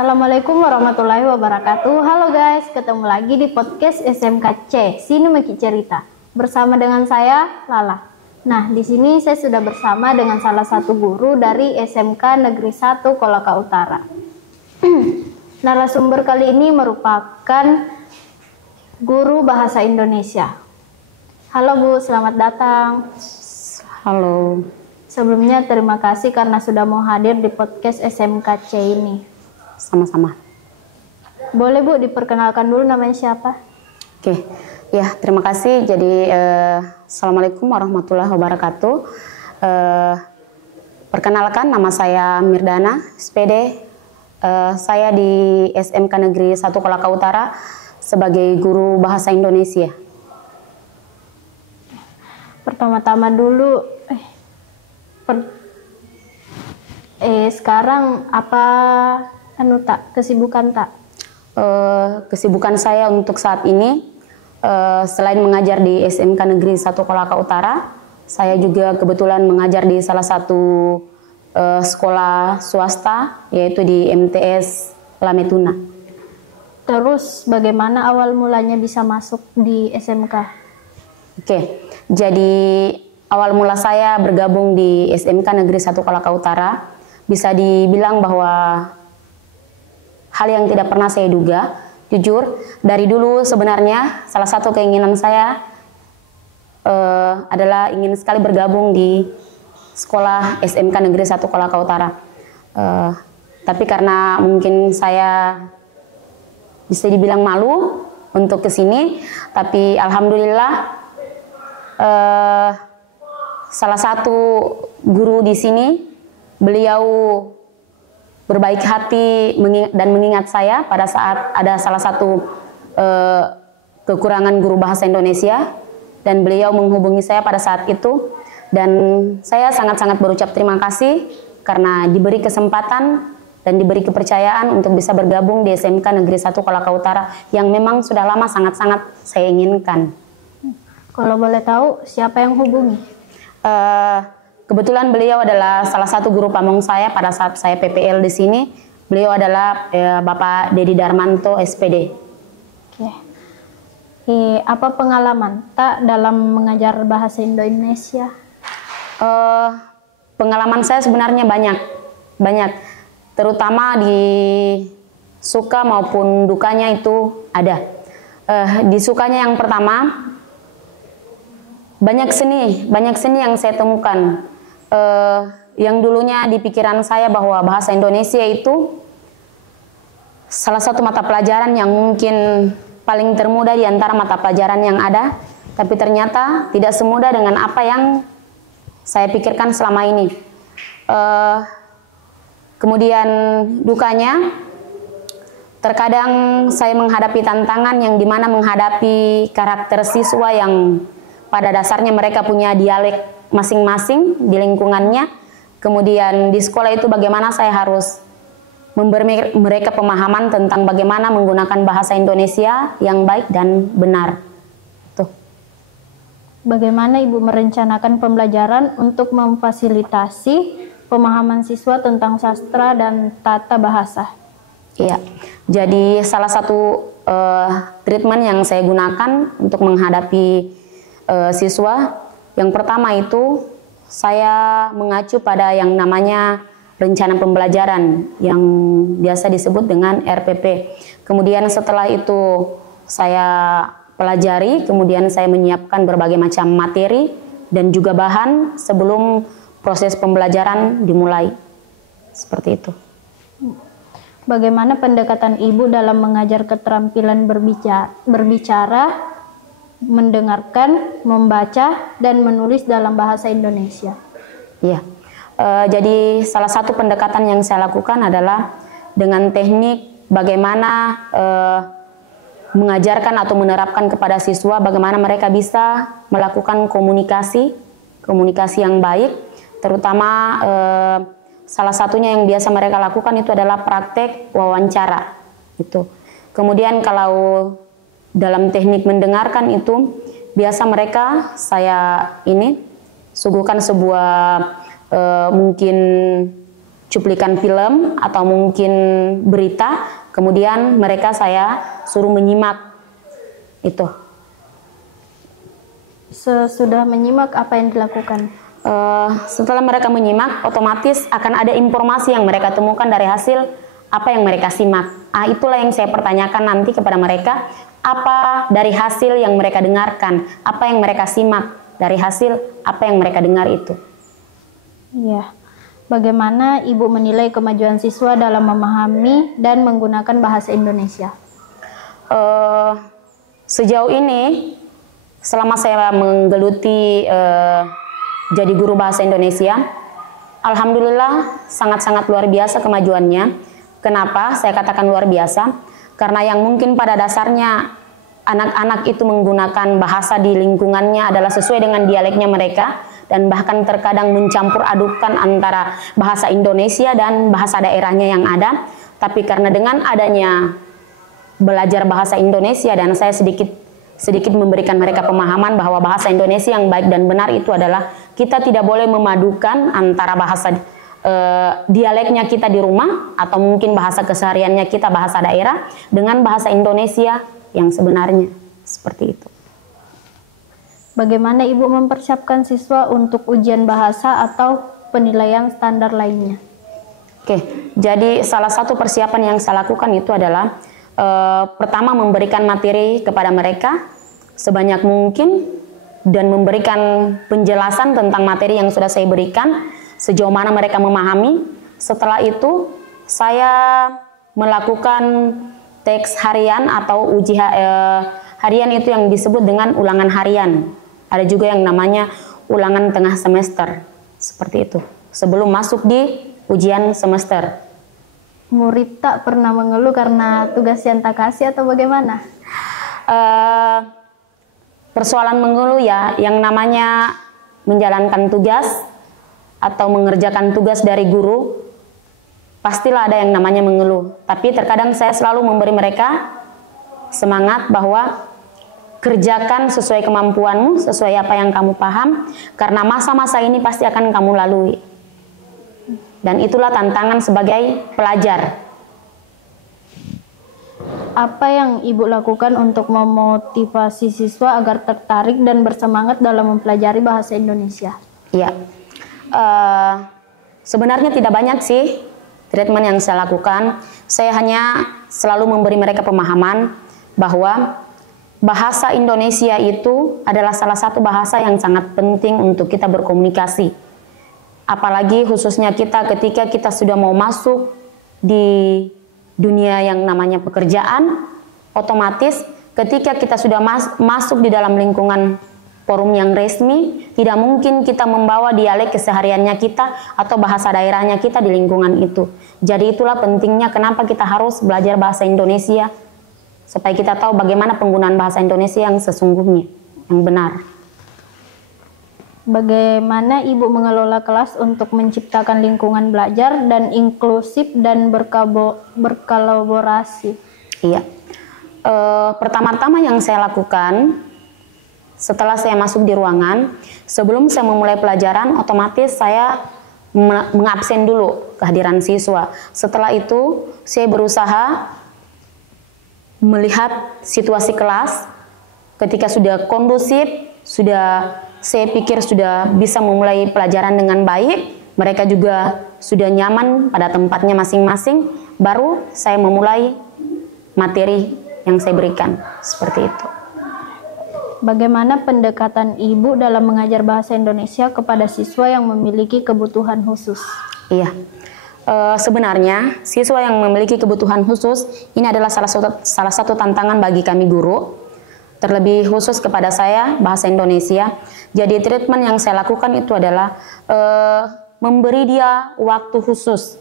Assalamualaikum warahmatullahi wabarakatuh. Halo guys, ketemu lagi di podcast SMKC Sini Meki Cerita bersama dengan saya Lala. Nah, di sini saya sudah bersama dengan salah satu guru dari SMK Negeri 1 Kolaka Utara. Narasumber kali ini merupakan guru bahasa Indonesia. Halo Bu, selamat datang. Halo. Sebelumnya terima kasih karena sudah mau hadir di podcast SMKC ini. Sama-sama. Boleh Bu, diperkenalkan dulu namanya siapa? Oke, ya terima kasih. Jadi Assalamualaikum warahmatullahi wabarakatuh. Perkenalkan, nama saya Mirdana, SPD. Saya di SMK Negeri 1 Kolaka Utara sebagai guru bahasa Indonesia. Pertama-tama dulu, sekarang apa kesibukan tak? Kesibukan saya untuk saat ini selain mengajar di SMK Negeri 1 Kolaka Utara, saya juga kebetulan mengajar di salah satu sekolah swasta, yaitu di MTS Lametuna. Terus bagaimana awal mulanya bisa masuk di SMK? Oke, jadi awal mula saya bergabung di SMK Negeri 1 Kolaka Utara, bisa dibilang bahwa hal yang tidak pernah saya duga. Jujur, dari dulu sebenarnya salah satu keinginan saya adalah ingin sekali bergabung di sekolah SMK Negeri 1 Kolaka Utara. Tapi karena mungkin saya bisa dibilang malu untuk kesini, tapi alhamdulillah salah satu guru di sini, beliau berbaik hati dan mengingat saya pada saat ada salah satu kekurangan guru bahasa Indonesia, dan beliau menghubungi saya pada saat itu, dan saya sangat-sangat berucap terima kasih karena diberi kesempatan dan diberi kepercayaan untuk bisa bergabung di SMK Negeri 1 Kolaka Utara yang memang sudah lama sangat-sangat saya inginkan. Kalau boleh tahu siapa yang hubungi? Kebetulan beliau adalah salah satu guru pamong saya pada saat saya PPL di sini. Beliau adalah Bapak Dedi Darmanto, SPD. Oke. Apa pengalaman tak dalam mengajar bahasa Indonesia? Pengalaman saya sebenarnya banyak. Terutama di suka maupun dukanya itu ada. Di sukanya yang pertama, banyak seni yang saya temukan. Yang dulunya di pikiran saya bahwa bahasa Indonesia itu salah satu mata pelajaran yang mungkin paling termudah di antara mata pelajaran yang ada, tapi ternyata tidak semudah dengan apa yang saya pikirkan selama ini. Kemudian dukanya, terkadang saya menghadapi tantangan yang dimana menghadapi karakter siswa yang pada dasarnya mereka punya dialek masing-masing di lingkungannya. Kemudian di sekolah itu bagaimana saya harus memberi mereka pemahaman tentang bagaimana menggunakan bahasa Indonesia yang baik dan benar. Tuh. Bagaimana Ibu merencanakan pembelajaran untuk memfasilitasi pemahaman siswa tentang sastra dan tata bahasa? Iya, jadi salah satu treatment yang saya gunakan untuk menghadapi siswa, yang pertama itu saya mengacu pada yang namanya rencana pembelajaran yang biasa disebut dengan RPP. Kemudian setelah itu saya pelajari, kemudian saya menyiapkan berbagai macam materi dan juga bahan sebelum proses pembelajaran dimulai. Seperti itu. Bagaimana pendekatan Ibu dalam mengajar keterampilan berbicara, mendengarkan, membaca, dan menulis dalam bahasa Indonesia? Iya, jadi salah satu pendekatan yang saya lakukan adalah dengan teknik bagaimana mengajarkan atau menerapkan kepada siswa bagaimana mereka bisa melakukan komunikasi yang baik, terutama salah satunya yang biasa mereka lakukan itu adalah praktek wawancara. Itu. Kemudian kalau dalam teknik mendengarkan itu biasa mereka saya suguhkan sebuah mungkin cuplikan film atau mungkin berita, kemudian mereka saya suruh menyimak itu. Sesudah menyimak apa yang dilakukan? Setelah mereka menyimak, otomatis akan ada informasi yang mereka temukan dari hasil apa yang mereka simak. Itulah yang saya pertanyakan nanti kepada mereka, apa dari hasil yang mereka dengarkan, apa yang mereka simak dari hasil apa yang mereka dengar itu. Iya. Bagaimana Ibu menilai kemajuan siswa dalam memahami dan menggunakan bahasa Indonesia? Sejauh ini, selama saya menggeluti jadi guru bahasa Indonesia, alhamdulillah sangat-sangat luar biasa kemajuannya. Kenapa saya katakan luar biasa? Karena yang mungkin pada dasarnya anak-anak itu menggunakan bahasa di lingkungannya adalah sesuai dengan dialeknya mereka, dan bahkan terkadang mencampur adukan antara bahasa Indonesia dan bahasa daerahnya yang ada. Tapi karena dengan adanya belajar bahasa Indonesia dan saya sedikit memberikan mereka pemahaman bahwa bahasa Indonesia yang baik dan benar itu adalah kita tidak boleh memadukan antara bahasa dialeknya kita di rumah atau mungkin bahasa kesehariannya kita, bahasa daerah, dengan bahasa Indonesia yang sebenarnya, seperti itu. Bagaimana Ibu mempersiapkan siswa untuk ujian bahasa atau penilaian standar lainnya? Oke, jadi salah satu persiapan yang saya lakukan itu adalah pertama memberikan materi kepada mereka sebanyak mungkin dan memberikan penjelasan tentang materi yang sudah saya berikan sejauh mana mereka memahami. Setelah itu saya melakukan teks harian atau uji harian itu yang disebut dengan ulangan harian. Ada juga yang namanya ulangan tengah semester, seperti itu, sebelum masuk di ujian semester. Murid tak pernah mengeluh karena tugas yang tak kasih atau bagaimana? Persoalan mengeluh ya, yang namanya menjalankan tugas atau mengerjakan tugas dari guru, pastilah ada yang namanya mengeluh. Tapi terkadang saya selalu memberi mereka semangat bahwa kerjakan sesuai kemampuanmu, sesuai apa yang kamu paham, karena masa-masa ini pasti akan kamu lalui. Dan itulah tantangan sebagai pelajar. Apa yang Ibu lakukan untuk memotivasi siswa agar tertarik dan bersemangat dalam mempelajari bahasa Indonesia? Iya, sebenarnya tidak banyak sih treatment yang saya lakukan. Saya hanya selalu memberi mereka pemahaman bahwa bahasa Indonesia itu adalah salah satu bahasa yang sangat penting untuk kita berkomunikasi. Apalagi khususnya kita ketika kita sudah mau masuk di dunia yang namanya pekerjaan, otomatis ketika kita sudah masuk di dalam lingkungan forum yang resmi, tidak mungkin kita membawa dialek kesehariannya kita atau bahasa daerahnya kita di lingkungan itu. Jadi itulah pentingnya kenapa kita harus belajar bahasa Indonesia, supaya kita tahu bagaimana penggunaan bahasa Indonesia yang sesungguhnya, yang benar. Bagaimana Ibu mengelola kelas untuk menciptakan lingkungan belajar dan inklusif dan berkolaborasi? Iya. Pertama-tama yang saya lakukan setelah saya masuk di ruangan, sebelum saya memulai pelajaran, otomatis saya mengabsen dulu kehadiran siswa. Setelah itu, saya berusaha melihat situasi kelas. Ketika sudah kondusif, saya pikir sudah bisa memulai pelajaran dengan baik, mereka juga sudah nyaman pada tempatnya masing-masing, baru saya memulai materi yang saya berikan, seperti itu. Bagaimana pendekatan Ibu dalam mengajar bahasa Indonesia kepada siswa yang memiliki kebutuhan khusus? Iya, sebenarnya siswa yang memiliki kebutuhan khusus ini adalah salah satu tantangan bagi kami guru, terlebih khusus kepada saya bahasa Indonesia. Jadi treatment yang saya lakukan itu adalah memberi dia waktu khusus.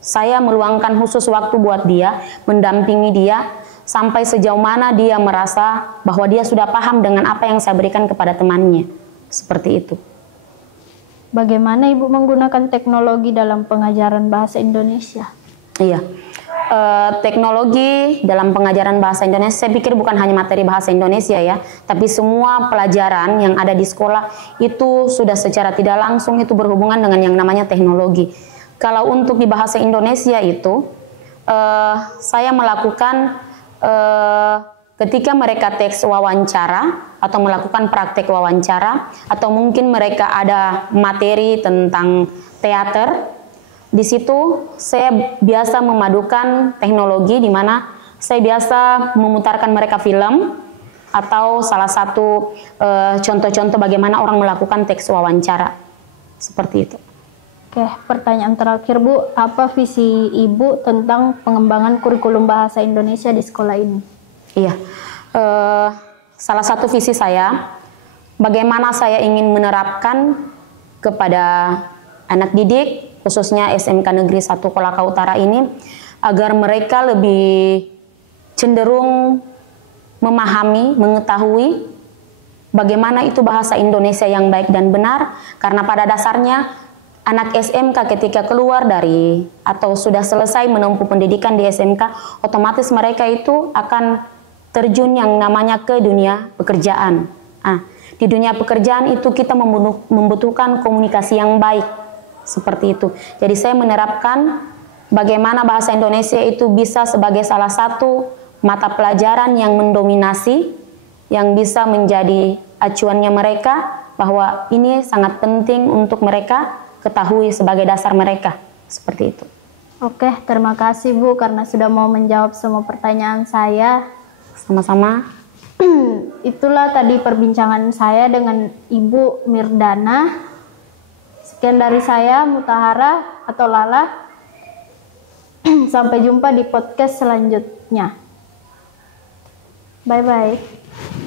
Saya meluangkan khusus waktu buat dia, mendampingi dia sampai sejauh mana dia merasa bahwa dia sudah paham dengan apa yang saya berikan kepada temannya. Seperti itu. Bagaimana Ibu menggunakan teknologi dalam pengajaran bahasa Indonesia? Iya, teknologi dalam pengajaran bahasa Indonesia, saya pikir bukan hanya materi bahasa Indonesia ya, tapi semua pelajaran yang ada di sekolah itu sudah secara tidak langsung itu berhubungan dengan yang namanya teknologi. Kalau untuk di bahasa Indonesia itu, saya melakukan ketika mereka teks wawancara atau melakukan praktek wawancara, atau mungkin mereka ada materi tentang teater, di situ saya biasa memadukan teknologi di mana saya biasa memutarkan mereka film atau salah satu contoh-contoh bagaimana orang melakukan teks wawancara. Seperti itu. Oke, pertanyaan terakhir Bu, apa visi Ibu tentang pengembangan kurikulum bahasa Indonesia di sekolah ini? Iya, salah satu visi saya, bagaimana saya ingin menerapkan kepada anak didik, khususnya SMK Negeri 1 Kolaka Utara ini, agar mereka lebih cenderung memahami, mengetahui bagaimana itu bahasa Indonesia yang baik dan benar, karena pada dasarnya anak SMK ketika keluar dari atau sudah selesai menempuh pendidikan di SMK, otomatis mereka itu akan terjun yang namanya ke dunia pekerjaan. Di dunia pekerjaan itu kita membutuhkan komunikasi yang baik, seperti itu. Jadi saya menerapkan bagaimana bahasa Indonesia itu bisa sebagai salah satu mata pelajaran yang mendominasi, yang bisa menjadi acuannya mereka, bahwa ini sangat penting untuk mereka ketahui sebagai dasar mereka, seperti itu. Oke, terima kasih Bu karena sudah mau menjawab semua pertanyaan saya. Sama-sama. Itulah tadi perbincangan saya dengan Ibu Mirdana. Sekian dari saya, Mutahara atau Lala. Sampai jumpa di podcast selanjutnya. Bye-bye.